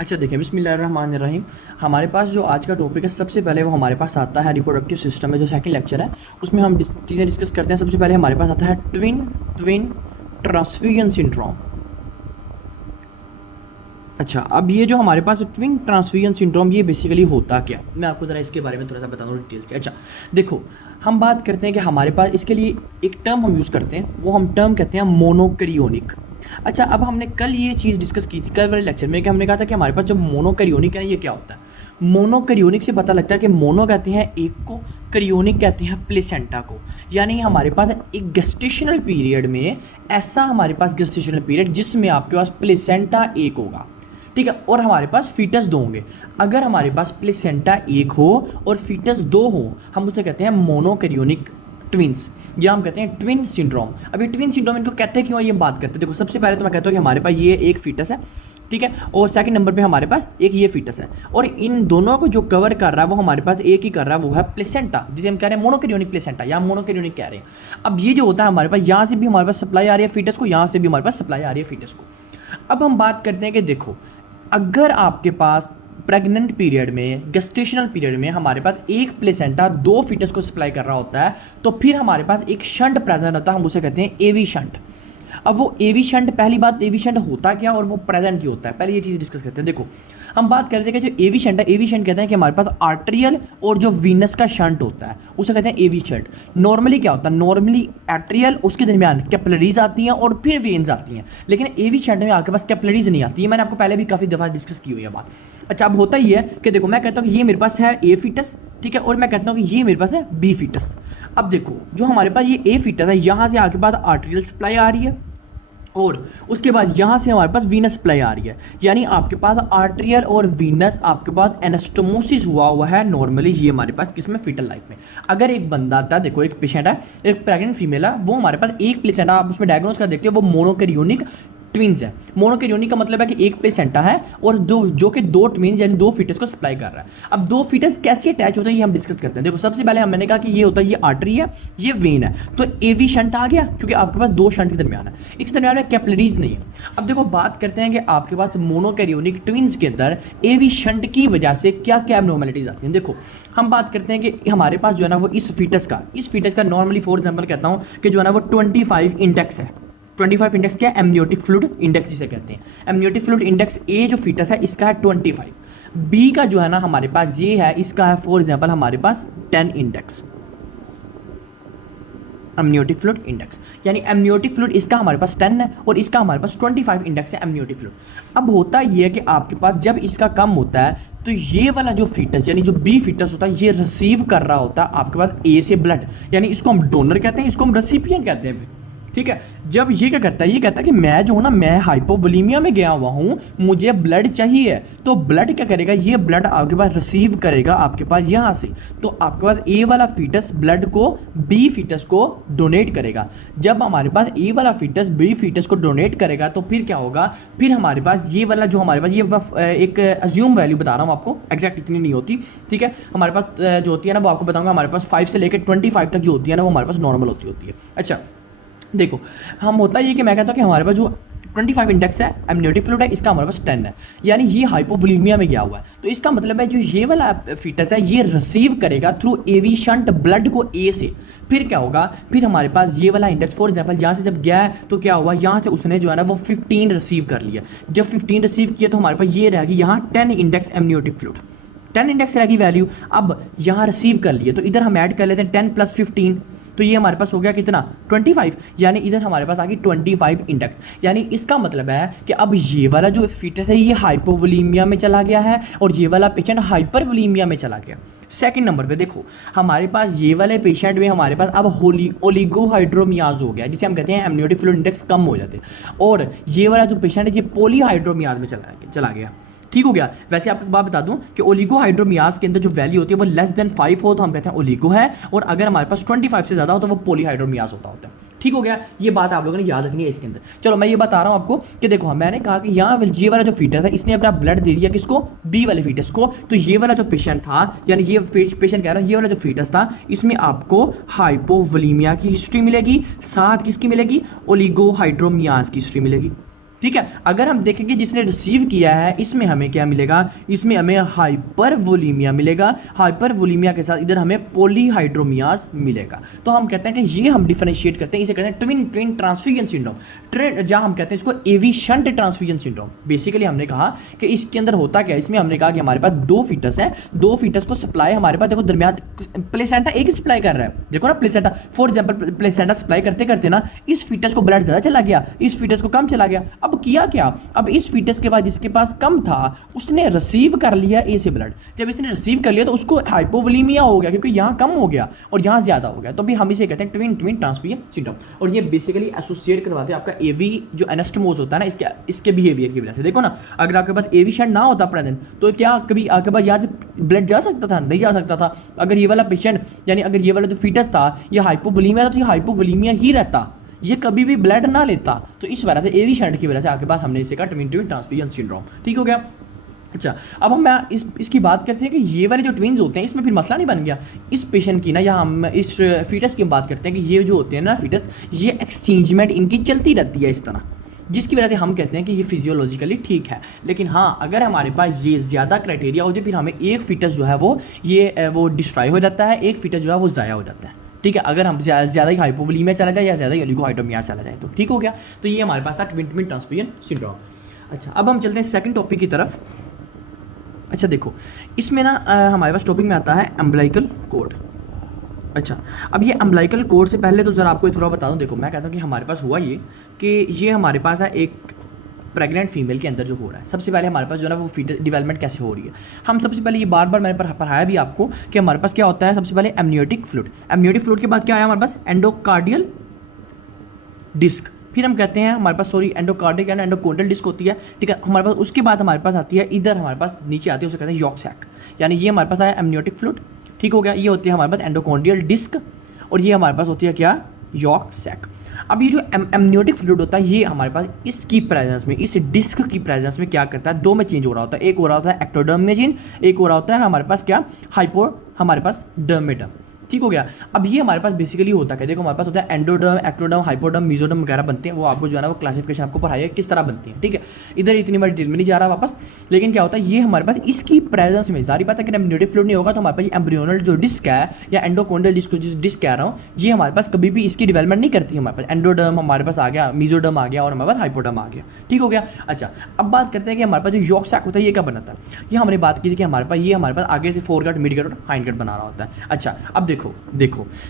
अच्छा देखिए, बिस्मिल्लाहिर्रहमानिर्रहीम। हमारे पास जो आज का टॉपिक है, सबसे पहले वो हमारे पास आता है रिप्रोडक्टिव सिस्टम में, जो सेकंड लेक्चर है उसमें हम चीज़ें डिस्कस करते हैं। सबसे पहले हमारे पास आता है ट्विन ट्विन ट्रांसफ्यूजन सिंड्रोम। अच्छा, अब ये जो हमारे पास ट्विन ट्रांसफ्यूजन सिंड्रोम, ये बेसिकली होता क्या, मैं आपको ज़रा इसके बारे में थोड़ा सा बता दूँ डिटेल से। अच्छा देखो, हम बात करते हैं कि हमारे पास इसके लिए एक टर्म हम यूज़ करते हैं, वो हम टर्म कहते हैं मोनोकैरियोनिक। अच्छा, अब हमने कल ये चीज़ डिस्कस की थी कल वाले लेक्चर में कि हमने कहा था कि हमारे पास जो मोनोकैरियोनिक है, ये क्या होता है। मोनोकैरियोनिक से पता लगता है कि मोनो कहते हैं एक को, कैरियोनिक कहते हैं प्लेसेंटा को। यानी हमारे पास एक गेस्टेशनल पीरियड में, ऐसा हमारे पास गेस्टेशनल पीरियड जिसमें आपके पास प्लेसेंटा एक होगा, ठीक है, और हमारे पास फीटस दो होंगे। अगर हमारे पास प्लेसेंटा एक हो और फीटस दो हो, हम उसे कहते हैं मोनोकैरियोनिक ट्विंस, या हम कहते हैं ट्विन सिंड्रोम। अभी ट्विन सिंड्रोम इनको कहते हैं क्यों, ये बात करते हैं। देखो, सबसे पहले तो मैं कहता हूँ कि हमारे पास ये एक फीटस है, ठीक है, और सेकंड नंबर पे हमारे पास एक ये फीटस है, और इन दोनों को जो कवर कर रहा है वो हमारे पास एक ही कर रहा है, वो है प्लेसेंटा, जिसे हम कह रहे हैं मोनोकैरियोनिक प्लेसेंटा या मोनोकैरियोनिक कह रहे हैं। अब ये जो होता है हमारे पास, यहाँ से भी हमारे पास सप्लाई आ रही है फीटस को, यहाँ से भी हमारे पास सप्लाई आ रही है फीटस को। अब हम बात करते हैं कि देखो, अगर आपके पास प्रेग्नेंट पीरियड में, गेस्टेशनल पीरियड में हमारे पास एक प्लेसेंटा दो फीटस को सप्लाई कर रहा होता है, तो फिर हमारे पास एक शंट प्रेजेंट होता है, हम उसे कहते हैं एवी शंट। अब वो एवी शंट, पहली बात एवी शंट होता क्या और वो प्रेजेंट क्यों होता है, पहले ये चीज़ डिस्कस करते हैं। देखो, हम बात करते हैं कि जो एवी शंट है, एवी शंट कहते हैं कि हमारे पास आर्टेरियल और जो वीनस का शंट होता है, उसे कहते हैं एवी शंट। नॉर्मली क्या होता है, नॉर्मली आर्टेरियल, उसके दरमियान कैपिलरीज आती हैं और फिर वेन्स आती हैं, लेकिन एवी शंट में आपके पास कैपिलरीज नहीं आती है। मैंने आपको पहले भी काफ़ी दफ़ा डिस्कस की हुई है बात। अच्छा, अब होता ही है कि देखो, मैं कहता हूँ कि ये मेरे पास है ए फीटस, ठीक है, और मैं कहता हूँ कि ये मेरे पास है बी फीटस। अब देखो, जो हमारे पास ये ए फीटस है, यहाँ से आगे बाद आर्टेरियल सप्लाई आ रही है, और उसके बाद यहाँ से हमारे पास वीनस सप्लाई आ रही है। यानी आपके पास आर्टेरियल और वीनस, आपके पास एनास्टोमोसिस हुआ है नॉर्मली, ये हमारे पास किसमें, फीटल लाइफ में। अगर एक बंदा आता है, देखो एक पेशेंट है, एक प्रेग्नेंट फीमेल है, वो हमारे पास एक प्लेसेंटा, आप उसमें डायग्नोस का देखते हो, वो मोनोकैरियोनिक ट्विंस है। मोनोकैरियोनिक का मतलब है कि एक प्लेसेंटा है और दो, जो कि दो ट्विंस यानी दो फीटस को सप्लाई कर रहा है। अब दो फीटस कैसे अटैच होते हैं, ये हम डिस्कस करते हैं। देखो, सबसे पहले मैंने कहा कि ये होता है, ये आर्टरी है, ये वेन है, तो एवी शंट आ गया, क्योंकि आपके पास दो शंट के दरमियान है, इसके दरमियान में कैपिलरीज नहीं है। अब देखो, बात करते हैं कि आपके पास मोनोकैरियोनिक ट्विंस के अंदर एवी शंट की वजह से क्या क्या एब्नॉर्मलिटीज आती हैं। देखो, हम बात करते हैं कि हमारे पास जो है ना, वो इस फीटस का नॉर्मली, फॉर एग्जाम्पल कहता हूँ कि जो है ना, वो 25 इंडेक्स है। 25 इंडेक्स क्या है, एमनियोटिक फ्लूइड इंडेक्स जिसे कहते हैं। एमनियोटिक फ्लूइड इंडेक्स ए जो फीटस है, इसका है 25। बी का जो है ना हमारे पास ये है, इसका है फॉर एग्जांपल हमारे पास 10 इंडेक्स, एमनियोटिक फ्लूइड इंडेक्स। यानी एमनियोटिक फ्लूइड इसका हमारे पास 10 है और इसका हमारे पास 25 इंडेक्स है एमनियोटिक फ्लूइड। अब होता ये है कि आपके पास जब इसका कम होता है, तो ये वाला जो फीटस यानी जो बी फीटस होता है, ये रिसीव कर रहा होता है आपके पास ए से ब्लड, यानी इसको हम डोनर कहते हैं, इसको हम रेसिपिएंट कहते हैं, ठीक है। जब ये क्या करता है, ये कहता है कि मैं जो हूँ ना, मैं हाइपोवोलीमिया में गया हुआ हूँ, मुझे ब्लड चाहिए, तो ब्लड क्या करेगा, ये ब्लड आपके पास रिसीव करेगा आपके पास यहाँ से, तो आपके पास ए वाला फीटस ब्लड को बी फीटस को डोनेट करेगा। जब हमारे पास ए वाला फीटस बी फीटस को डोनेट करेगा, तो फिर क्या होगा, फिर हमारे पास ये वाला जो हमारे पास ये एक अज्यूम वैल्यू बता रहा हूँ आपको, एग्जैक्ट इतनी नहीं होती, ठीक है। हमारे पास जो होती है ना, वो आपको बताऊंगा, हमारे पास 5 से लेकर 25 तक जो होती है ना, वो हमारे पास नॉर्मल होती है। अच्छा देखो, हम होता ये कि मैं कहता हूँ कि हमारे पास जो 25 इंडेक्स है, एमनियोटिक फ्लूइड है, इसका हमारे पास 10 है, यानी ये हाइपोवोलीमिया में गया हुआ है। तो इसका मतलब है जो ये वाला फीटस है, ये रिसीव करेगा थ्रू एवी शंट ब्लड को ए से। फिर क्या होगा, फिर हमारे पास ये वाला इंडेक्स, फॉर एग्जांपल यहाँ से जब गया है, तो क्या हुआ, यहाँ से उसने जो है ना वो 15 रिसीव कर लिया। जब 15 रिसीव किया, तो हमारे पास ये रहेगी यहाँ 10 इंडेक्स एमनियोटिक फ्लूइड, 10 इंडेक्स रहेगी वैल्यू। अब यहाँ रिसीव कर लिए, तो इधर हम ऐड कर लेते हैं 10 + 15, तो ये हमारे पास हो गया कितना, 25, यानी इधर हमारे पास आ गई 25 इंडेक्स। यानी इसका मतलब है कि अब ये वाला जो फीटस है, ये हाइपोवोलीमिया में चला गया है और ये वाला पेशेंट हाइपरवोलीमिया में चला गया। सेकंड नंबर पे देखो, हमारे पास ये वाले पेशेंट में हमारे पास अब ओलिगोहाइड्रोमियाज हो गया, जिसे हम कहते हैं एमनियोटिक फ्लूइड इंडेक्स कम हो जाते हैं, और ये वाला जो पेशेंट है, ये पॉलीहाइड्रोमियाज में चला गया, ठीक हो गया। वैसे आपको बात बता दूं कि ओलिगोहाइड्रोमियाज के अंदर जो वैल्यू होती है, वो लेस देन 5 हो तो हम कहते हैं ओलिगो है, और अगर हमारे पास 25 से ज़्यादा हो तो वो पॉलीहाइड्रोमियाज होता है, ठीक हो गया। ये बात आप लोगों ने याद रखनी है इसके अंदर। चलो, मैं ये बता रहा हूँ आपको कि देखो, मैंने कहा कि यहाँ ये वाला जो फीटस है, इसने अपना ब्लड दे दिया किसको, बी वाले फीटस को, तो ये वाला जो पेशेंट था, यानी ये पेशेंट कह रहा हूँ, ये वाला जो फीटस था, इसमें आपको हाइपोवोलीमिया की हिस्ट्री मिलेगी, साथ किसकी मिलेगी, ओलिगोहाइड्रोमियाज की हिस्ट्री मिलेगी। ठीक है। अगर हम देखेंगे जिसने रिसीव किया है इसमें हमें क्या मिलेगा, इसमें हमें हाइपरवोलीमिया मिलेगा, हाइपरवोलीमिया के साथ इधर हमें पॉलीहाइड्रोमियास मिलेगा। तो हम कहते हैं कि ये हम डिफरेंशिएट करते हैं, इसे कहते हैं ट्विन ट्विन ट्रांसफ्यूजन सिंड्रोम, जहां हम कहते हैं इसको एवी शंट ट्रांसफ्यूजन सिंड्रोम। बेसिकली हमने कहा कि इसके अंदर होता क्या है, इसमें हमने कहा कि हमारे पास दो फीटस है, दो फीटस को सप्लाई हमारे पास देखो दरमियान प्लेसेंटा एक ही सप्लाई कर रहा है, देखो ना placenta, for example placenta supply करते करते ना इस फीटस को ब्लड ज़्यादा चला गया, इस फीटस को कम चला गया। अब किया क्या, अब इस फीटस के बाद जिसके पास कम था उसने रिसीव कर लिया ए से ब्लड, जब इसने रिसीव कर लिया तो उसको हाइपोवोलीमिया हो गया क्योंकि यहाँ कम हो गया और यहाँ ज़्यादा हो गया। तो भी हम इसे कहते हैं ट्विन ट्विन ट्रांसफ्यूजन सिंड्रोम। और ये बेसिकली एसोसिएट करवाते हैं आपका एवी जो एनास्टोमोस होता है ना इसके बिहेवियर की वजह से। देखो ना अगर आपके पास एवी शंट ना होता प्रेजेंट तो क्या कभी आपके पास यहाँ से ब्लड जा सकता था, नहीं जा सकता था। अगर ये वाला पेशेंट यानी अगर ये वाला जो फीटस था ये हाइपोवोलीमिया था तो ये हाइपोवोलीमिया ही रहता, ये कभी भी ब्लड ना लेता। तो इस वजह से एवी शंट की वजह से आगे बाद हमने इसे कहा ट्विन ट्विन ट्रांसफ्यूजन सिंड्रोम। ठीक हो गया। अच्छा अब हम इसकी बात करते हैं कि ये वाले जो ट्विन्स होते हैं इसमें फिर मसला नहीं बन गया इस पेशेंट की ना, या हम इस फीटस की बात करते हैं कि ये जो होते हैं ना फीटस, ये एक्सचेंजमेंट इनकी चलती रहती है इस तरह, जिसकी वजह से हम कहते हैं कि ये फिजियोलॉजिकली ठीक है। लेकिन हाँ अगर हमारे पास ये ज़्यादा क्राइटेरिया हो जाए फिर हमें एक फीटस जो है वो डिस्ट्रॉय हो जाता है, एक फीटस जो है वो ज़ाया हो जाता है। ठीक है, अगर हम ज़्यादा ही हाइपोवोलीमिया चला जाए या ज़्यादा ही ओलिगोहाइड्रोमिया चला जाए तो ठीक हो गया। तो ये हमारे पास था ट्विन ट्विन ट्रांसफ्यूजन सिंड्रोम। अच्छा अब हम चलते हैं सेकंड टॉपिक की तरफ। अच्छा देखो इसमें ना हमारे पास टॉपिक में आता है अम्बिलिकल कॉर्ड। अच्छा अब ये अम्बिलिकल कॉर्ड से पहले तो ज़रा आपको थोड़ा बता दूं, देखो मैं कहता हूँ कि हमारे पास हुआ ये कि ये हमारे पास है एक प्रेग्नेंट फीमेल के अंदर जो हो रहा है। सबसे पहले हमारे पास जो है ना वो फीटस डेवलपमेंट कैसे हो रही है, हम सबसे पहले ये बार बार मैंने पढ़ाया भी आपको कि हमारे पास क्या होता है। सबसे पहले एमनियोटिक फ्लूइड, एमनियोटिक फ्लूइड के बाद क्या आया हमारे पास एंडोकार्डियल डिस्क, फिर हम कहते हैं हमारे पास एंडोकार्डिक एंड एंडोकोंडल डिस्क होती है। ठीक है, हमारे पास उसके बाद हमारे पास आती है इधर हमारे पास नीचे आती है उसे कहते हैं यॉर्क सैक, यानी ये हमारे पास आया एमनियोटिक फ्लूइड। ठीक हो गया, ये होती है हमारे पास एंडोकोंडियल डिस्क और ये हमारे पास होती है क्या यॉर्क सैक। अब ये जो एमनियोटिक फ्लूइड होता है ये हमारे पास इसकी प्रेजेंस में, इस डिस्क की प्रेजेंस में क्या करता है, दो में चेंज हो रहा होता है, एक हो रहा होता है एक्टोडर्म में चेंज, एक हो रहा होता है हमारे पास क्या हमारे पास डर्म में डर्म। ठीक हो गया। अब ये हमारे पास बेसिकली होता है, देखो हमारे पास होता है एंडोडर्म, एक्टोडर्म, हाइपोडर्म, मेसोडर्म वगैरह बनते हैं, वो आपको जो है ना वो क्लासिफिकेशन आपको पढ़ाई है किस तरह बनती है। ठीक है, इधर इतनी बड़ी डिटेल में नहीं जा रहा वापस, लेकिन क्या होता है ये हमारे पास इसकी प्रेजेंस में, सारी बात है कि एमनियोटिक फ्लूइड नहीं होगा तो हमारे पास एम्ब्रियोनल जो डिस्क है या एंडोकोंडल डिस्क कह रहा हूँ, ये हमारे पास कभी भी इसकी डेवलपमेंट नहीं करती है। हमारे पास एंडोडर्म हमारे पास आ गया, मेसोडर्म आ गया और हमारे पास हाइपोडर्म आ गया। ठीक हो गया। अच्छा अब बात करते हैं कि हमारे पास जो यॉर्क सैक होता है ये क्या बनाता है, ये हमने बात की थी कि हमारे पास आगे से फोर गट, मिड गट और हाइंड गट बना रहा होता है। अच्छा अब देखो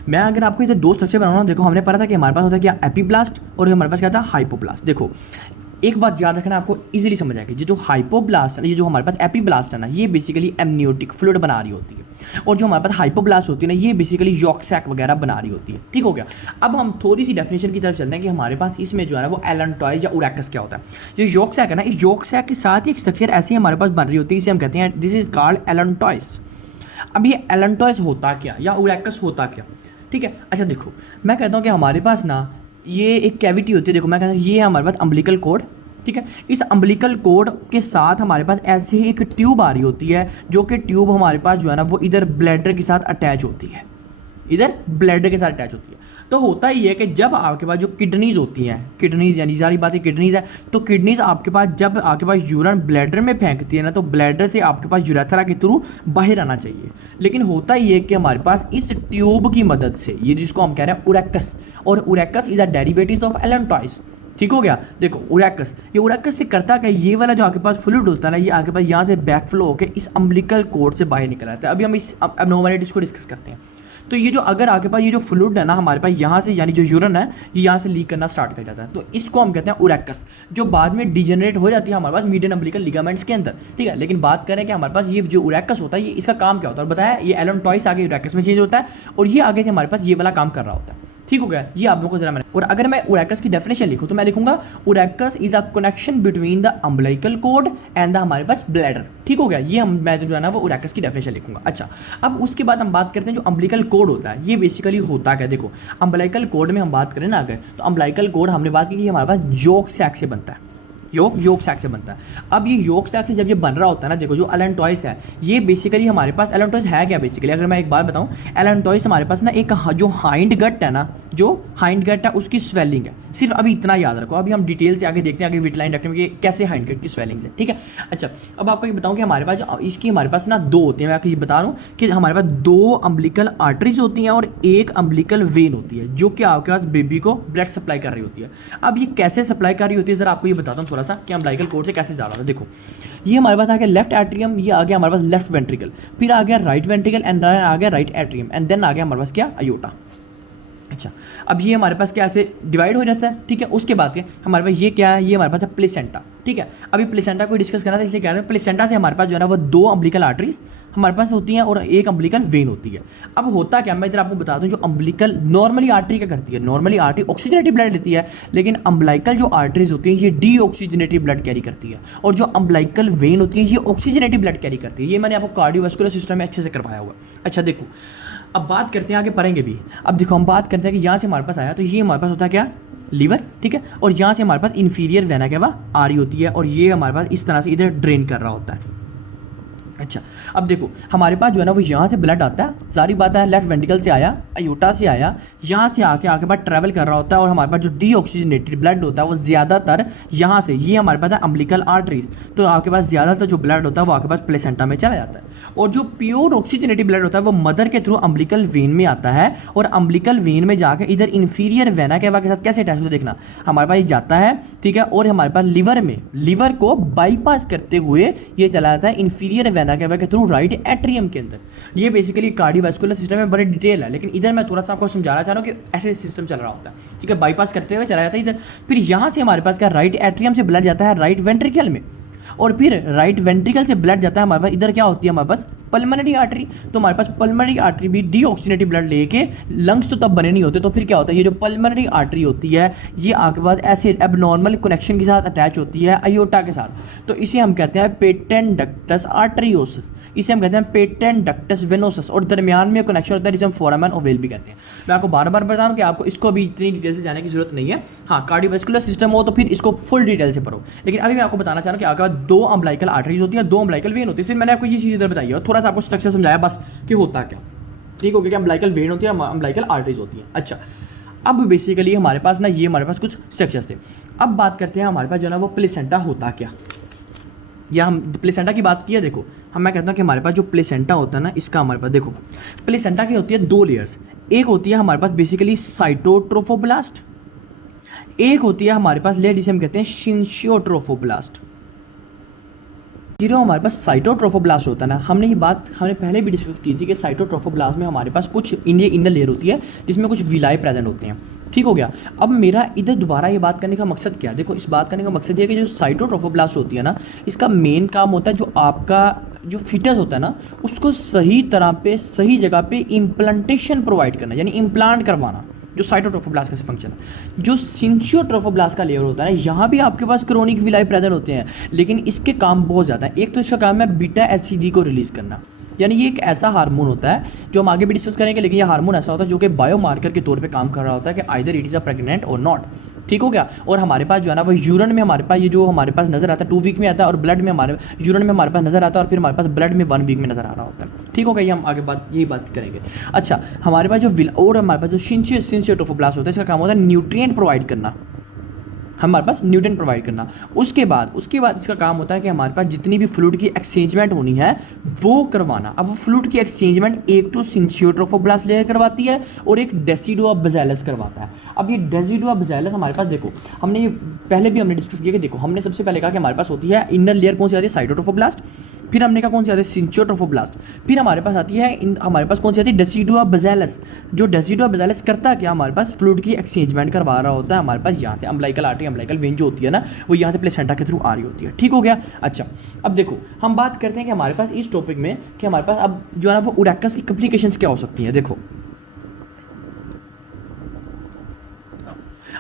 मैं अगर आपको इधर दो स्ट्रक्चर बनाऊँ, देखो हमने पढ़ा था कि हमारे पास होता है क्या एपीब्लास्ट और हमारे पास क्या था हाइपोब्लास्ट। देखो एक बात याद रखना आपको इजीली समझ आएगी, ये जो हाइपोब्लास्ट है, ये जो हमारे पास एपीब्लास्ट है ना ये बेसिकली एमनियोटिक फ्लूइड बना रही होती है, और जो हमारे पास हाइपोब्लास्ट होती है ना ये बेसिकली यॉर्क सैक वगैरह बना रही होती है। ठीक हो गया। अब हम थोड़ी सी डेफिनेशन की तरफ चलते हैं कि हमारे पास इसमें जो है ना वो एलेंटॉइड या उरेकस क्या होता है। जो यॉर्क सैक है ना, इस यॉर्क सैक के साथ ही एक स्ट्रक्चर ऐसे ही हमारे पास बन रही होती है, इसे हम कहते हैं दिस इज कॉल्ड एलेंटॉइस। अब ये एलेंटॉइस होता क्या या उरेकस होता क्या, ठीक है। अच्छा देखो मैं कहता हूँ कि हमारे पास ना ये एक कैविटी होती है, देखो मैं कहता हूँ ये है हमारे पास अम्बिलिकल कॉर्ड। ठीक है, इस अम्बिलिकल कॉर्ड के साथ हमारे पास ऐसे ही एक ट्यूब आ रही होती है, जो कि ट्यूब हमारे पास जो है ना वो इधर ब्लैडर के साथ अटैच होती है, इधर ब्लैडर के साथ अटैच होती है। तो होता ही है कि जब आपके पास जो किडनीज होती हैं, किडनीज यानी सारी बात है किडनीज है, तो किडनीज आपके पास जब आपके पास यूरिन ब्लैडर में फेंकती है ना तो ब्लैडर से आपके पास यूरेथ्रा के थ्रू बाहर आना चाहिए। लेकिन होता ही है कि हमारे पास इस ट्यूब की मदद से, ये जिसको हम कह रहे हैं उरेकस, और urachus is a derivative of allantois. ठीक हो गया। देखो उरेकस, ये उरेकस से करता क्या, ये वाला जो आपके पास फ्लूइड होता है ना ये आपके पास यहाँ से बैक फ्लो होकर इस अम्बिलिकल कॉर्ड से बाहर निकल आता है। अभी हम इस एब्नॉर्मलिटीज को डिस्कस करते हैं। तो ये जो अगर आपके पास ये जो फ्लूइड है ना हमारे पास यहाँ से, यानी जो यूरिन है ये यहाँ से लीक करना स्टार्ट कर जाता है, तो इसको हम कहते हैं उरेकस, जो बाद में डिजेनरेट हो जाती है हमारे पास मीडियन अम्बिलिकल लिगामेंट्स के अंदर। ठीक है, लेकिन बात करें कि हमारे पास ये जो उरेकस होता है ये इसका काम क्या होता है, और बताया ये एलेंटॉइस आगे उरेकस में चेंज होता है और ये आगे से हमारे पास ये वाला काम कर रहा होता है। ठीक हो गया, ये आप लोगों को जरा मैंने, और अगर मैं उरेकस की डेफिनेशन लिखूं तो मैं लिखूंगा urachus is a connection between the umbilical cord and the हमारे पास ब्लैडर। ठीक हो गया, ये हम मैं जो है ना वो उरेकस की डेफिनेशन लिखूंगा। अच्छा अब उसके बाद हम बात करते हैं जो अम्बिलिकल कॉर्ड होता है ये बेसिकली होता क्या। देखो अम्बिलिकल कॉर्ड में हम बात करें ना अगर, तो अम्बिलिकल कॉर्ड हमने बात की कि हमारे पास यॉर्क सैक से बनता है, यॉर्क सैक से बनता है। अब ये यॉर्क सैक से जब ये बन रहा होता है ना, देखो जो एलेंटॉइस है ये बेसिकली हमारे पास, एलेंटॉइस है क्या बेसिकली, अगर मैं एक बात बताऊं, एलेंटॉइस हमारे पास ना एक जो हाइंड गट है ना, जो हाइंड गट है उसकी स्वेलिंग है। सिर्फ अभी इतना याद रखो, अभी हम डिटेल से आगे देखते हैं आगे विटलाइन रखने में कैसे हाइंड गट की स्वेलिंग है, ठीक है। अच्छा, अब आपको ये बताऊं कि हमारे पास जो इसकी हमारे पास ना दो होते हैं, मैं आपको ये बता रहा हूँ कि हमारे पास दो अम्बिलिकल आर्टरीज होती हैं और एक अम्बिलिकल वेन होती है जो कि आपके पास बेबी को ब्लड सप्लाई कर रही होती है। अब ये कैसे सप्लाई कर रही होती है जरा आपको ये बताता हूँ थोड़ा सा कि अम्बिलिकल कोर्ड से कैसे जा रहा था। देखो, ये हमारे पास आ गया लेफ्ट एट्रियम, ये आ गया हमारे पास लेफ्ट वेंट्रिकल, फिर आ गया राइट वेंट्रिकल एंड आ गया राइट एट्रियम एंड देन आ गया हमारे पास क्या, अयोटा। अच्छा, अब ये हमारे पास क्या ऐसे डिवाइड हो जाता है, ठीक है। उसके बाद क्या हमारे पास ये क्या है, ये हमारे पास है प्लेसेंटा, ठीक है। अभी प्लेसेंटा को डिस्कस करना था इसलिए कह रहे हैं प्लेसेंटा से हमारे पास जो है ना वो दो अम्बिलिकल आर्टरीज हमारे पास होती हैं और एक अम्बिलिकल वेन होती है। अब होता क्या, मैं इधर आपको बता दूं, जो अम्बिलिकल नॉर्मली आर्टरी क्या करती है, नॉर्मली आर्टरी ऑक्सीजनेटेड ब्लड लेती है, लेकिन अम्बिलिकल जो आर्टरीज होती हैं ये डी ऑक्सीजनेटेड ब्लड कैरी करती है, और जो अम्बिलिकल वेन होती है ये ऑक्सीजनेटेड ब्लड कैरी करती है। ये मैंने आपको कार्डियोवास्कुलर सिस्टम में अच्छे से करवाया हुआ है। अच्छा देखो, अब बात करते हैं, आगे पढ़ेंगे भी। अब देखो हम बात करते हैं कि यहाँ से हमारे पास आया तो ये हमारे पास होता है क्या, लीवर, ठीक है। और यहाँ से हमारे पास इन्फीरियर वेना केवा आ रही होती है और ये हमारे पास इस तरह से इधर ड्रेन कर रहा होता है। अच्छा, अब देखो हमारे पास जो है ना वो यहाँ से ब्लड आता है, सारी बात है, लेफ्ट वेंट्रिकल से आया, अयोटा से आया, यहाँ से आके बाद ट्रैवल कर रहा होता है और हमारे पास जो डीऑक्सीजनेटेड ब्लड होता है वो ज़्यादातर यहाँ से, ये हमारे पास है अम्बिलिकल आर्टरीज, तो आपके पास ज़्यादातर जो ब्लड होता है वो आपके पास प्लेसेंटा में चला जाता है, और जो प्योर ऑक्सीजनेटेड ब्लड होता है वो मदर के थ्रू अम्बिलिकल वेन में आता है, और अम्बिलिकल वेन में जाकर इधर इन्फीरियर वेना केवा के साथ कैसे अटैच होता है देखना, हमारे पास जाता है, ठीक है, और हमारे पास लीवर में, लीवर को बाईपास करते हुए ये चला जाता है इन्फीरियर वेना केवा के थ्रू राइट एट्रियम के अंदर। ये बेसिकली कार्डियोवास्कुलर सिस्टम में बड़े डिटेल है, लेकिन इधर मैं थोड़ा सा आपको समझाना चाह रहा हूँ कि ऐसे सिस्टम चल रहा होता है, ठीक है, बाईपास करते हुए चला जाता है इधर, फिर यहाँ से हमारे पास क्या, राइट एट्रियम से ब्लड जाता है राइट वेंट्रिकल में, और फिर राइट वेंट्रिकल से ब्लड जाता है हमारे पास इधर क्या होती है हमारे पास पल्मोनरी आर्टरी, तो हमारे पास पल्मोनरी आर्टरी भी डीऑक्सीजनेटेड ब्लड लेके, लंग्स तो तब बने नहीं होते, तो फिर क्या होता है, ये जो पल्मोनरी आर्टरी होती है ये आपके पास ऐसे एबनॉर्मल कनेक्शन के साथ अटैच होती है अयोटा के साथ, तो इसे हम कहते हैं पेटेंट डक्टस आर्टरियोसिस, इसे हम कहते हैं पेटेंट डक्टस वेनोसस, और दरमियान में कनेक्शन होता है जिसे हम फोरामेन ओवेल भी कहते हैं। मैं आपको बार बार बताऊं कि आपको इसको भी इतनी डिटेल से जाने की जरूरत नहीं है, हाँ कार्डियोवास्कुलर सिस्टम हो तो फिर इसको फुल डिटेल से पढ़ो, लेकिन अभी मैं आपको बताना चाह रहा हूँ कि आपके पास दो अम्बिलिकल आर्टरीज होती है, दो अम्बिलिकल वेन होती है। सिर्फ मैंने आपको ये चीज़ इधर बताई है, थोड़ा सा आपको स्ट्रक्चर समझाया बस कि होता क्या, ठीक हो गया, अम्बिलिकल वेन होती है, अम्बिलिकल आर्टरीज होती है। अच्छा, अब बेसिकली हमारे पास ना ये हमारे पास कुछ स्ट्रक्चर्स थे। अब बात करते हैं हमारे पास जो है ना वो प्लेसेंटा होता क्या, या हम प्लेसेंटा की बात की है। देखो मैं कहता हूँ कि हमारे पास जो प्लेसेंटा होता है ना, इसका हमारे पास देखो प्लेसेंटा की होती है दो लेयर्स, एक होती है हमारे पास बेसिकली साइटोट्रोफोब्लास्ट, एक होती है हमारे पास लेयर जिसे हम कहते हैं सिंशियोट्रोफोब्लास्ट। जो हमारे पास साइटोट्रोफोब्लास्ट होता है ना, हमने पहले भी डिस्कस की थी कि साइटोट्रोफोब्लास्ट में हमारे पास कुछ इनर लेयर होती है जिसमें कुछ विलाई प्रेजेंट होते हैं, ठीक हो गया। अब मेरा इधर दोबारा ये बात करने का मकसद क्या है, देखो इस बात करने का मकसद ये है कि जो साइटोट्रोफोब्लास्ट होती है ना, इसका मेन काम होता है जो आपका जो फिटस होता है ना उसको सही तरह पे सही जगह पे इम्प्लांटेशन प्रोवाइड करना, यानी इम्प्लांट करवाना, जो साइटोट्रोफोब्लास्ट का फंक्शन है। जो सिंशियोट्रोफोब्लास्ट का लेयर होता है ना, यहाँ भी आपके पास क्रोनिक विलाई प्रेजेंट होते हैं, लेकिन इसके काम बहुत ज़्यादा है। एक तो इसका काम है बीटा एसिडी को रिलीज़ करना, यानी ये एक ऐसा हार्मोन होता है जो हम आगे भी डिस्कस करेंगे, लेकिन ये हार्मोन ऐसा होता है जो कि बायोमार्कर के तौर पे काम कर रहा होता है कि either it is a pregnant और नॉट, ठीक हो गया। और हमारे पास जो है ना वो यूरिन में हमारे पास ये जो हमारे पास नजर आता है 2 वीक में आता है, और ब्लड में हमारे यूरिन में हमारे पास नजर आता है, और फिर हमारे पास ब्लड में 1 वीक में नजर आ रहा होता है, ठीक हो गया। ये हम आगे यही बात करेंगे। अच्छा, हमारे पास और हमारे पास जो सिंशियोट्रोफोब्लास्ट होता है इसका काम होता है न्यूट्रिएंट प्रोवाइड करना, हमारे पास न्यूट्रिएंट प्रोवाइड करना। उसके बाद इसका काम होता है कि हमारे पास जितनी भी फ्लूइड की एक्सचेंजमेंट होनी है वो करवाना। अब वो फ्लूइड की एक्सचेंजमेंट एक तो सिंशियोट्रोफोब्लास्ट लेयर करवाती है और एक डेसिडुआ बेसिलस करवाता है। अब ये डेसिडुआ बेसिलस हमारे पास देखो हमने पहले भी डिस्कस किया कि देखो हमने सबसे पहले कहा कि हमारे पास होती है इनर लेयर कौन सी आती है, साइटोट्रोफोब्लास्ट, फिर हमने कहा कौन सी आती है, सिंशियोट्रोफोब्लास्ट, फिर हमारे पास आती है हमारे पास कौन सी आती है, डेसिडुआ बेसिलस। जो डेसिडुआ बेसिलस करता क्या, हमारे पास फ्लूइड की एक्सचेंजमेंट करवा रहा होता है हमारे पास यहाँ से अम्बिलिकल आर्टरी अम्बिलिकल वेन जो होती है ना वो यहाँ से प्लेसेंटा के थ्रू आ रही होती है, ठीक हो गया। अच्छा, अब देखो हम बात करते हैं कि हमारे पास इस टॉपिक में कि हमारे पास अब जो है ना वो उरेकस की कॉम्प्लिकेशंस क्या हो सकती हैं। देखो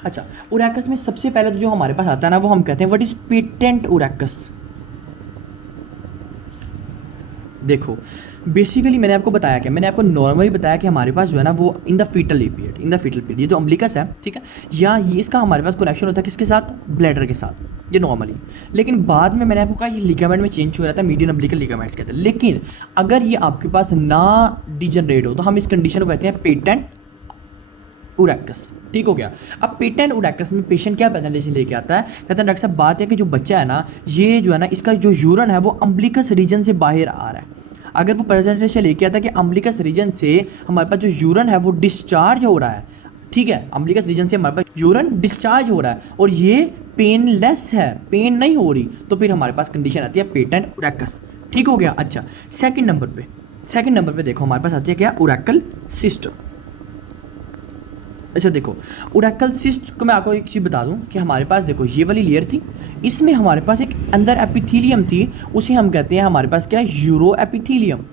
अच्छा, उरेकस में सबसे पहले तो जो हमारे पास आता है ना वो हम कहते हैं व्हाट इज पेटेंट उरेकस। देखो बेसिकली मैंने आपको बताया क्या, मैंने आपको नॉर्मली बताया कि हमारे पास जो है ना वो इन द फीटल पीरियड ये जो अम्बिलिकस है, ठीक है, या ये इसका हमारे पास कनेक्शन होता है किसके साथ, ब्लैडर के साथ, ये नॉर्मली। लेकिन बाद में मैंने आपको कहा ये लिगामेंट में चेंज हो रहा था, मीडियन अम्बिलिकल लिगामेंट्स कहते हैं। लेकिन अगर ये आपके पास ना डिजनरेट हो तो हम इस कंडीशन को कहते हैं पेटेंट उरेकस। ठीक हो गया। अब पेटेंट उरेकस में पेशेंट क्या प्रेजेंटेशन लेके आता है, कहते हैं डॉक्टर साहब बात है कि जो बच्चा है ना, ये जो है ना, इसका जो यूरन है वो अम्बिलिकस रीजन से बाहर आ रहा है। अगर वो प्रेजेंटेशन लेके आता है कि अम्बिलिकस रीजन से हमारे पास जो यूरन है वो डिस्चार्ज हो रहा है, ठीक है, अम्बिलिकस रीजन से हमारे पास यूरन डिस्चार्ज हो रहा है और ये पेनलेस है, पेन नहीं हो रही, तो फिर हमारे पास कंडीशन आती है पेटेंट उरेकस। ठीक हो गया। अच्छा, सेकंड नंबर पे देखो हमारे पास आती है क्या, उरेकल सिस्ट। अच्छा देखो, उरेकल सिस्ट को मैं आपको एक चीज़ बता दूं कि हमारे पास देखो ये वाली लेयर थी, इसमें हमारे पास एक अंदर एपिथीलियम थी, उसे हम कहते हैं हमारे पास क्या, यूरो एपिथीलियम।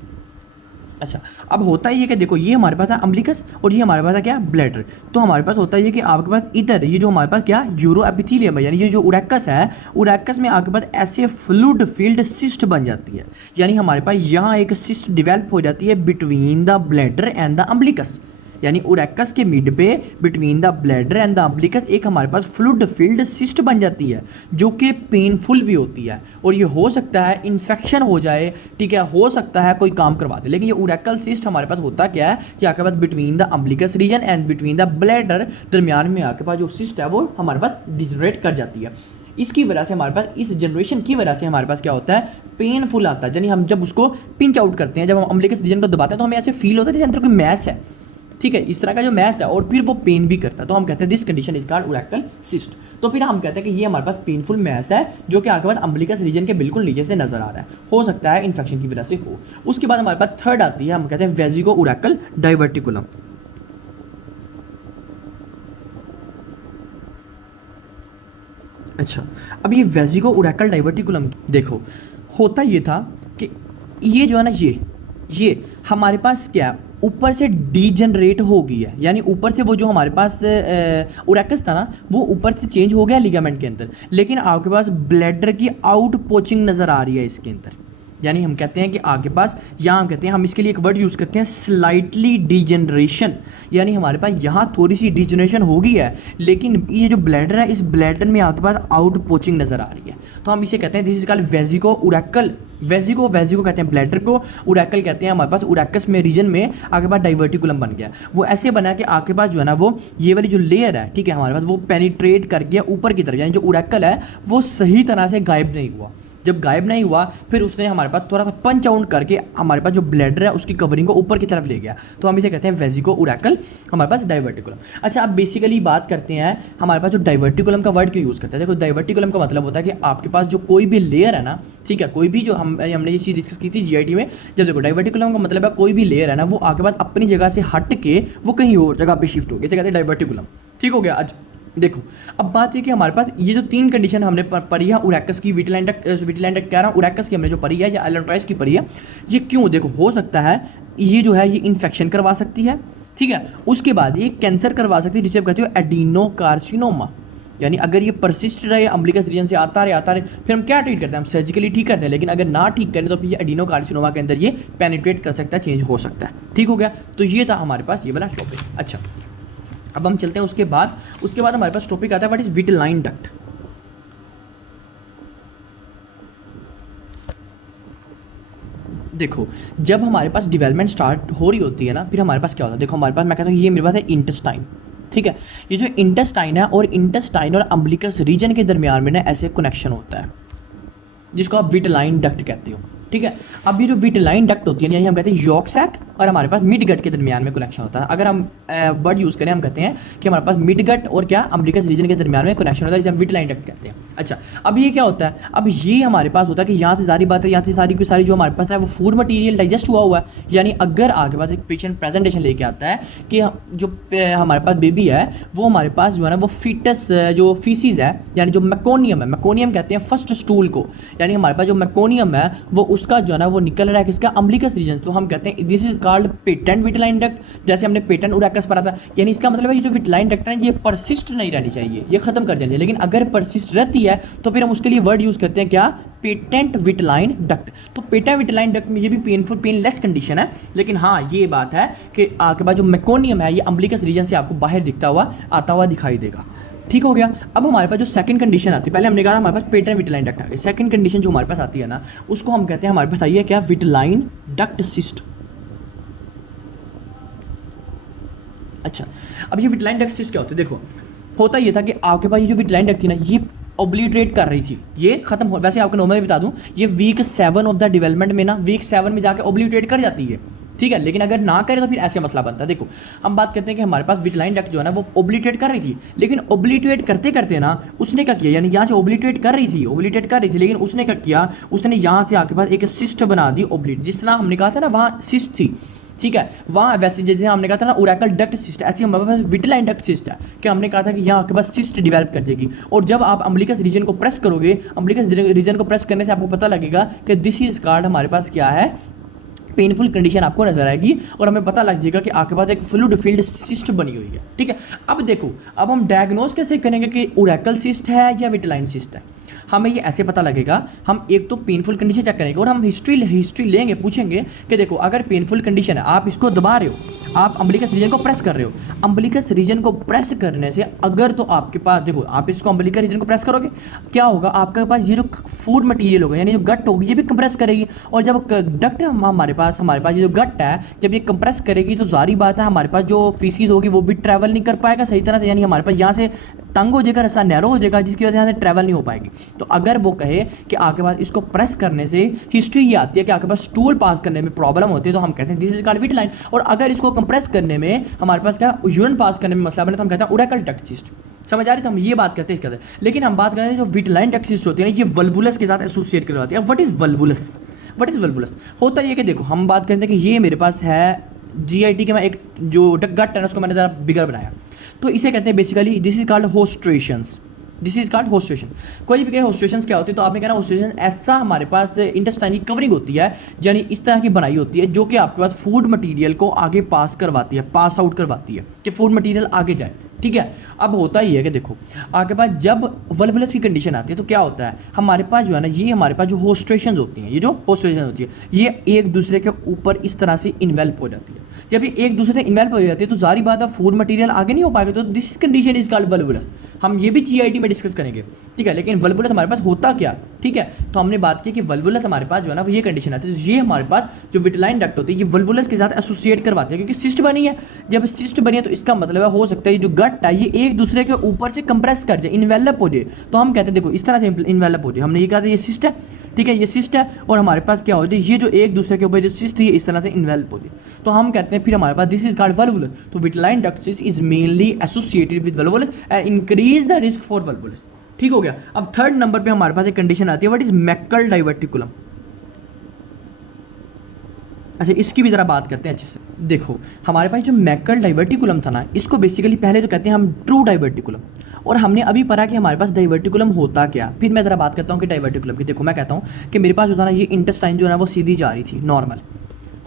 अच्छा, अब होता ही है कि देखो ये हमारे पास है अम्बिलिकस और ये हमारे पास है क्या, ब्लैडर। तो हमारे पास होता है कि आपके पास इधर ये जो हमारे पास क्या, यूरो एपिथीलियम है, यानी ये जो उरेकस है, उरेकस में आपके पास ऐसे फ्लूइड फील्ड सिस्ट बन जाती है, यानी हमारे पास यहाँ एक सिस्ट डेवलप हो जाती है between the bladder and the umbilicus, यानी उरेकस के मिड पे between the bladder and the umbilicus एक हमारे पास फ्लूइड फील्ड सिस्ट बन जाती है, जो कि पेनफुल भी होती है और ये हो सकता है इन्फेक्शन हो जाए, ठीक है, हो सकता है कोई काम करवा दे। लेकिन ये उरेकल सिस्ट हमारे पास होता क्या है कि आपके पास between the umbilicus region and between the bladder, दरमियान में आपके पास जो सिस्ट है वो हमारे पास डिजनरेट कर जाती है। इसकी वजह से हमारे पास, इस जनरेशन की वजह से हमारे पास क्या होता है, पेनफुल आता है, यानी हम जब उसको पिंच आउट करते हैं, जब हम अम्बिलिकस रीजन को दबाते हैं तो हमें ऐसे फील होता है जैसे अंदर कोई मैस है, ठीक है, इस तरह का जो मैस है, और फिर वो पेन भी करता है, तो हम कहते हैं this condition is called urachal cyst. तो फिर हम कहते हैं कि ये हमारे पास पेनफुल मैस है जो कि आपके पास अम्बिलिकस रीजन के बिल्कुल नीचे से नजर आ रहा है, हो सकता है इन्फेक्शन की वजह से हो। उसके बाद हमारे पास थर्ड आती है, हम कहते हैं वेजिको उरेकल डाइवर्टिकुलम। अच्छा, अब ये वेजिको उरेकल डाइवर्टिकुलम देखो, होता ये था कि ये जो है ना, ये हमारे पास क्या, ऊपर से डीजनरेट हो गई है, यानी ऊपर से वो जो हमारे पास उरेकस था ना, वो ऊपर से चेंज हो गया लिगामेंट के अंदर, लेकिन आपके पास ब्लैडर की आउट पोचिंग नज़र आ रही है इसके अंदर, यानी हम कहते हैं कि आपके पास यहाँ हम कहते हैं, हम इसके लिए एक वर्ड यूज़ करते हैं स्लाइटली डीजनरेशन, यानी हमारे पास यहाँ थोड़ी सी डीजनरेशन हो गई है, लेकिन ये जो ब्लैडर है, इस ब्लैडर में आपके पास आउट पोचिंग नज़र आ रही है, तो हम इसे कहते हैं दिस इज कॉल्ड वेजिको उरेकल। वेजिको कहते हैं ब्लैडर को, उरेकल कहते हैं हमारे पास उरेकस में रीजन में आपके पास डाइवर्टिकुलम बन गया। वो ऐसे बना कि आपके पास जो है ना, वो ये वाली जो लेयर है, ठीक है, हमारे पास वो पेनिट्रेट कर गया ऊपर की तरफ, यानी जो उरेकल है वो सही तरह से गायब नहीं हुआ। जब गायब नहीं हुआ, फिर उसने हमारे पास थोड़ा सा पंच आउट करके हमारे पास जो ब्लैडर है उसकी कवरिंग को ऊपर की तरफ ले गया, तो हम इसे कहते हैं वेजिको उरेकल, हमारे पास डाइवर्टिकुलम। अच्छा, अब बेसिकली बात करते हैं हमारे पास जो डाइवर्टिकुलम का वर्ड क्यों यूज़ करते हैं। देखो, डाइवर्टिकुलम का मतलब होता है कि आपके पास जो कोई भी लेयर है ना, ठीक है, कोई भी जो हमने ये चीज़ डिस्कस की थी जीआईटी में, जब देखो डाइवर्टिकुलम का मतलब है कोई भी लेयर है ना, वो आपके पास अपनी जगह से हट के वो कहीं और जगह पे शिफ्ट हो गई, इसे कहते हैं डाइवर्टिकुलम। ठीक हो गया। आज देखो, अब बात है कि हमारे पास ये जो तीन कंडीशन हमने पढ़ी है उरेकस की, विटिलाइन डक्ट कह रहा हूँ, उरेकस की हमने जो पढ़ी है या एलेंट्राइस की पढ़ी है, ये क्यों, देखो हो सकता है ये जो है ये इन्फेक्शन करवा सकती है, ठीक है, उसके बाद ये कैंसर करवा सकती है जिसे आप कहते हो एडिनोकार्सिनोमा, यानी अगर ये परसिस्ट रहे अम्बिलिकस रीजन से आता रहे, फिर हम क्या ट्रीट करते हैं, हम सर्जिकली ठीक करते हैं, लेकिन अगर ना ठीक करें तो फिर ये एडिनोकार्सिनोमा के अंदर ये पेनिट्रेट कर सकता है, चेंज हो सकता है। ठीक हो गया। तो ये था हमारे पास ये वाला टॉपिक। अच्छा, अब हम चलते हैं उसके बाद हमारे पास टॉपिक आता है व्हाट इज विटिलाइन डक्ट। देखो, जब हमारे पास डेवलपमेंट स्टार्ट हो रही होती है ना, फिर हमारे पास क्या होता है, देखो हमारे पास, मैं कहता हूँ ये मेरे पास है इंटेस्टाइन, ठीक है, ये जो इंटेस्टाइन है और इंटेस्टाइन और अम्बिलिकस रीजन के दरमियान में ना ऐसे कनेक्शन होता है जिसको आप विटिलाइन डक्ट कहते हो, ठीक है। अब ये जो विटिलाइन डक्ट होती है, यानी हम कहते हैं यॉर्क सैक और हमारे पास मिड गट के दरमियान में कनेक्शन होता है। अगर हम वर्ड यूज़ करें, हम कहते हैं कि हमारे पास मिड गट और क्या अम्बिलिकस रीजन के दरमियान में कनेक्शन होता है, जिसे हम विटिलाइन डक्ट कहते हैं। अच्छा, अब ये क्या होता है, अब ये हमारे पास होता है कि यहाँ से सारी बातें, यहाँ से सारी की सारी जो हमारे पास है वो फूड मटीरियल डाइजेस्ट हुआ है, यानी अगर आगे पास एक पेशेंट प्रेजेंटेशन लेके आता है कि जो हमारे पास बेबी है वो हमारे पास जो है ना वो फीटस जो फीसिस है, यानी जो मैकोनियम है, मैकोनियम कहते हैं फर्स्ट स्टूल को, यानी हमारे पास जो मैकोनियम है वो उसका जो है ना वो निकल रहा है किसका, अम्बिलिकस रीजन, तो हम कहते हैं this is called patent vitelline duct. जैसे हमने पेटेंट उरेकस पढ़ा था, यानी इसका मतलब है ये जो विटिलाइन डक्ट है ये परसिस्ट नहीं रहनी चाहिए, ये खत्म कर देनी चाहिए, लेकिन अगर परसिस्ट रहती है तो फिर हम उसके लिए वर्ड यूज करते हैं क्या, पेटेंट विटिलाइन डक्ट। तो पेटेंट विटिलाइन डक्ट में ये भी पेनफुल पेनलेस कंडीशन है, लेकिन हाँ ये बात है कि आपके पास जो मैकोनियम है ये अम्बिलिकस रीजन से आपको बाहर दिखता हुआ आता हुआ दिखाई देगा। ठीक हो गया। अब हमारे पास जो सेकंड कंडीशन आती है, पहले हमने कहा हमारे पास पेटेंट विटिलाइन डक्ट आ गई, सेकंड कंडीशन जो हमारे पास आती है ना उसको हम कहते हैं, हमारे पास आई है क्या, विटिलाइन डक्ट सिस्ट। अच्छा, अब ये विटलाइन डक्ट सिस्ट क्या होती है? देखो, होता ये था कि आपके पास ये जो विटलाइन डक्ट थी ना, ये ओब्लिटरेट कर रही थी, ये खत्म हो, वैसे आपको नॉर्मली बता दूं, ये वीक 7 ऑफ द डेवलपमेंट में ना, वीक 7 में जाके ओब्लिटरेट कर जाती है, ठीक है। लेकिन अगर ना करे तो फिर ऐसे मसला बनता है। देखो, हम बात करते हैं कि हमारे पास विटलाइन डक्ट जो है ना वो ओब्लिटरेट कर रही थी, लेकिन ओब्लिटरेट करते करते ना उसने क्या किया, यानी यहाँ से ओब्लिटरेट कर रही थी, लेकिन उसने क्या किया, उसने यहाँ से आके पास एक सिस्ट बना दी ओब्लिट, जिस तरह हमने कहा था ना वहाँ सिस्ट थी, ठीक है। वहाँ वैसे जैसे हमने कहा था ना ओरेकल डक्ट सिस्ट, ऐसी हमारे पास विटलाइन डक्ट सिस्ट है कि हमने कहा था कि यहाँ आपके पास सिस्ट डेवलप कर जाएगी, और जब आप अम्बिलिकस रीजन को प्रेस करोगे, अम्बिलिकस रीजन को प्रेस करने से आपको पता लगेगा कि दिस इज कॉल्ड, हमारे पास क्या है, पेनफुल कंडीशन आपको नजर आएगी, और हमें पता लग जाएगा कि आपके पास एक फ्लूइड फील्ड सिस्ट बनी हुई है, ठीक है। अब देखो, अब हम डायग्नोज कैसे करेंगे कि ओरेकल सिस्ट है या विटलाइन सिस्ट है? हमें ये ऐसे पता लगेगा, हम एक तो पेनफुल कंडीशन चेक करेंगे, और हम हिस्ट्री लेंगे, पूछेंगे कि देखो अगर पेनफुल कंडीशन है, आप इसको दबा रहे हो, आप अम्बिलिकस रीजन को प्रेस कर रहे हो, अम्बिलिकस रीजन को प्रेस करने से अगर तो आपके पास, देखो आप इसको अम्बिलिकस रीजन को प्रेस करोगे, क्या होगा, आपके पास ये जो फूड मटेरियल होगा, यानी जो गट होगी, ये भी कंप्रेस करेगी, और जब डक्ट हमारे पास ये जो गट है, जब ये कंप्रेस करेगी तो जारी बात है हमारे पास जो फीसिस होगी वो भी ट्रैवल नहीं कर पाएगा सही तरह से, यानी हमारे पास यहाँ से तंग हो जाएगा, रास्ता नैरो हो जाएगा, जिसकी वजह से यहाँ से ट्रैवल नहीं हो पाएगी। तो अगर वो कहे कि आपके पास इसको प्रेस करने से हिस्ट्री ये आती है कि आपके पास स्टूल पास करने में प्रॉब्लम होती है, तो हम कहते हैं दिस इज कॉल्ड विटलाइन, और अगर इसको कंप्रेस करने में हमारे पास क्या यूरिन पास करने में मसला बने तो हम कहते हैं ओरेकल डक्ट सिस्ट। समझ आ रही? तो हम ये बात करते हैं इसके, लेकिन हम बात करें जो विटलाइन डक्ट सिस्ट होती है ना, ये वल्वुलस के साथ एसोसिएट करवाती है। What is volvulus? What is volvulus? होता ये कि देखो, हम बात करते हैं कि ये मेरे पास है जीआईटी के, मैं एक जो गट है ना उसको मैंने ज़रा बिगर बनाया, तो इसे कहते हैं basically this is called haustrations, this is called haustration. कोई भी कहे होस्ट्रेशंस क्या होती है, तो आपने कहना होस्ट्रेशन ऐसा हमारे पास इंटेस्टाइन की कवरिंग होती है, यानी इस तरह की बनाई होती है जो कि आपके पास फूड मटेरियल को आगे पास करवाती है, पास आउट करवाती है कि फूड मटेरियल आगे जाए, ठीक है। अब होता ही है कि देखो आपके पास जब वल्वुलस की कंडीशन आती है तो क्या होता है, हमारे पास जो है ना, ये हमारे पास जो होस्ट्रेशंस होती हैं, ये जो होस्ट्रेशन होती है, ये एक दूसरे के ऊपर इस तरह से इन्वेल्प हो जाती है। जब ये एक दूसरे से इन्वेल्प हो जाती है तो जारी बात है फूड मटेरियल आगे नहीं हो पाएगा, तो दिस कंडीशन इज कॉल्ड वल्वुलस। हम ये भी जीआईटी में डिस्कस करेंगे, ठीक है। लेकिन वल्वुलस हमारे पास होता क्या, ठीक है। तो हमने बात की कि वल्वुलस हमारे पास जो है ना वो ये कंडीशन आती है, तो ये हमारे पास जो विटलाइन डक्ट होती है ये वल्वुलस के साथ एसोसिएट करवाती है, क्योंकि सिस्ट बनी है। जब सिस्ट बनी है तो इसका मतलब है, हो सकता है ये जो गट है ये एक दूसरे के ऊपर से कंप्रेस कर जाए, इन्वेलप हो जाए, तो हम कहते हैं देखो इस तरह से इन्वेलप हो जाए, हमने ये कहा था ये सिस्ट है, ठीक है, ये सिस्ट है, और हमारे पास क्या होता है, ये जो एक दूसरे के ऊपर जो सिस्ट थी इस तरह से इन्वेलप होती है, तो हम कहते हैं फिर हमारे पास दिस इज कॉल्ड वल्वुलस। तो vitelline duct cyst is mainly associated with volvulus and increase the risk for volvulus, ठीक हो गया। अब थर्ड नंबर पे हमारे पास एक कंडीशन आती है, व्हाट इज मैकल डाइवर्टिकुलम। अच्छा, इसकी भी जरा बात करते हैं अच्छे से। देखो हमारे पास जो मैकल डाइवर्टिकुलम था ना, इसको बेसिकली पहले तो कहते हैं हम ट्रू डाइवर्टिकुलम, और हमने अभी पढ़ा कि हमारे पास डाइवर्टिकुलम होता क्या। फिर मैं ज़रा बात करता हूँ कि डाइवर्टिकुलम की। देखो मैं कहता हूँ कि मेरे पास जो था ना, ये इंटेस्टाइन जो है ना वो सीधी जा रही थी नॉर्मल।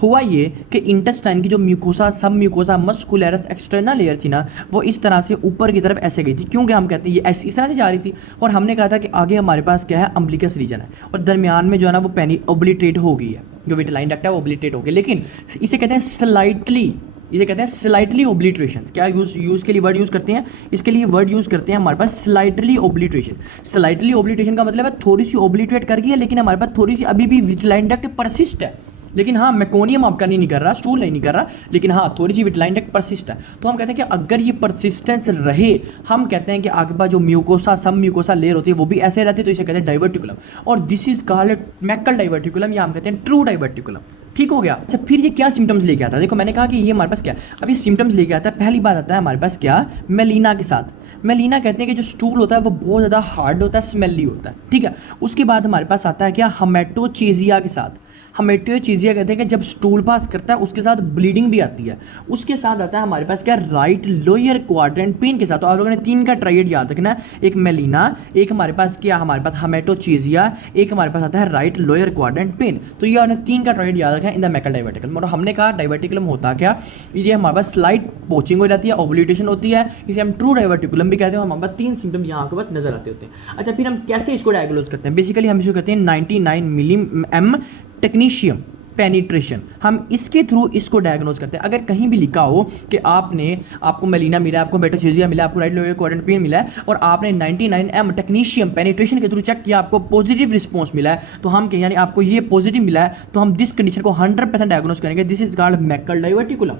हुआ ये कि इंटेस्टाइन की जो म्यूकोसा, सब म्यूकोसा मस्कुलरस एक्सटर्नल लेयर थी ना, वो इस तरह से ऊपर की तरफ ऐसे गई थी, क्योंकि हम कहते हैं ये ऐसी इस तरह से जा रही थी, और हमने कहा था कि आगे हमारे पास क्या है, अम्बिलिकस रीजन है, और दरमियान में जो है ना वो पेनी ओब्लिटरेट हो गई है, जो विटलाइन डक्ट है वो ओब्लिटरेट हो गई, लेकिन इसे कहते हैं स्लाइटली, इसे कहते हैं स्लाइटली ओब्लिटरेशन। क्या यूज़ के लिए वर्ड यूज़ करते हैं, इसके लिए वर्ड यूज़ करते हैं हमारे पास स्लाइटली ओब्लिटरेशन। स्लाइटली ओब्लिटरेशन का मतलब है थोड़ी सी ओब्लिटरेट कर गई है, लेकिन हमारे पास थोड़ी सी अभी भी विटलाइन डक्ट परसिस्ट है, लेकिन हाँ मेकोनियम आपका नहीं कर रहा, स्टूल नहीं कर रहा, लेकिन हाँ थोड़ी सी विटलाइन डक्ट परसिस्ट है। तो हम कहते हैं कि अगर ये परसिस्टेंस रहे, हम कहते हैं कि आगे पास जो म्यूकोसा, सब म्यूकोसा लेयर होती है वो भी ऐसे रहती है, तो इसे कहते हैं डाइवर्टिकुलम, और this is called Maikal diverticulum, या हम कहते हैं ट्रू डाइवर्टिकुलम, ठीक हो गया। अच्छा, फिर ये क्या सिम्टम्स लेके आता है, देखो मैंने कहा कि ये हमारे पास क्या, अब ये सिम्टम्स लेके आता है, पहली बात आता है हमारे पास क्या, मेलिना के साथ। मेलिना कहते हैं कि जो स्टूल होता है वो बहुत ज़्यादा हार्ड होता है, स्मेली होता है, ठीक है। उसके बाद हमारे पास आता है क्या, हेमेटोचेजिया के साथ। हेमेटोचेजिया कहते हैं कि जब स्टूल पास करता है उसके साथ ब्लीडिंग भी आती है। उसके साथ आता है हमारे पास क्या, राइट लोअर क्वाड्रेंट पेन के साथ। तो आप लोगों ने तीन का ट्राइड याद रखना, एक मेलिना, एक हमारे पास क्या, हमारे पास हेमेटोचेजिया, एक हमारे पास आता है राइट लोअर क्वाड्रेंट पेन। तो ये आपने तीन का ट्राइड याद रखना इन द मैकल डाइवर्टिकुलम। और हमने कहा डाइवर्टिकुलम होता क्या, ये हमारे पास स्लाइट पोचिंग हो जाती है, ओब्लिटेशन होती है, इसे हम ट्रू डाइवर्टिकुलम भी कहते हैं। हमारे पास तीन सिम्टम यहाँ आपके पास नजर आते होते हैं। अच्छा, फिर हम कैसे इसको डायग्नोज करते हैं, बेसिकली हम इसको कहते हैं 99 मिलीएम टेक्नीशियम पेनिट्रेशन, हम इसके थ्रू इसको डायग्नोज करते हैं। अगर कहीं भी लिखा हो कि आपको मेलिना मिला, आपको मेटोचेजिया मिला, आपको राइट लोअर क्वाड्रेंट पेन मिला है, और आपने 99 टेक्नीशियम पेनिट्रेशन के थ्रू चेक किया, आपको पॉजिटिव रिस्पॉन्स मिला है, तो हम कहें यानी आपको ये पॉजिटिव मिला है, तो हम दिस कंडीशन को 100% डायग्नोज करेंगे, this is called Maikal diverticulum,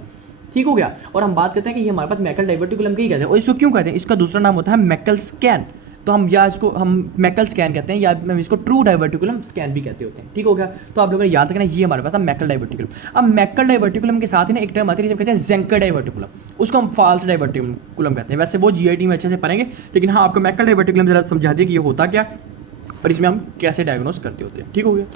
ठीक हो गया। और हम बात करते हैं कि ये हमारे पास मैकल डाइवर्टिकुलम का ही कहते हैं, और इसको क्यों कहते हैं, इसका दूसरा नाम होता है मैकल स्कैन। तो हम या इसको हम मैकल स्कैन कहते हैं, या हम इसको ट्रू डाइवर्टिकुलम स्कैन भी कहते होते हैं। ठीक हो गया। तो आप लोगों ने याद रखना ये हमारे पास है मैकल डाइवर्टिकुलम। अब मैकल डाइवर्टिकुलम के साथ ही ना एक टर्म आती है जिसे कहते हैं ज़ेंकर डाइवर्टिकुलम, उसको हम फॉल्स डाइवर्टिकुलम कहते हैं। वैसे वो जीआईटी में अच्छे से पढ़ेंगे, लेकिन हाँ आपको मैकल डाइवर्टिकुलम जरा समझा दिया कि ये होता क्या और इसमें हम कैसे डायग्नोस करते होते हैं। ठीक हो गया।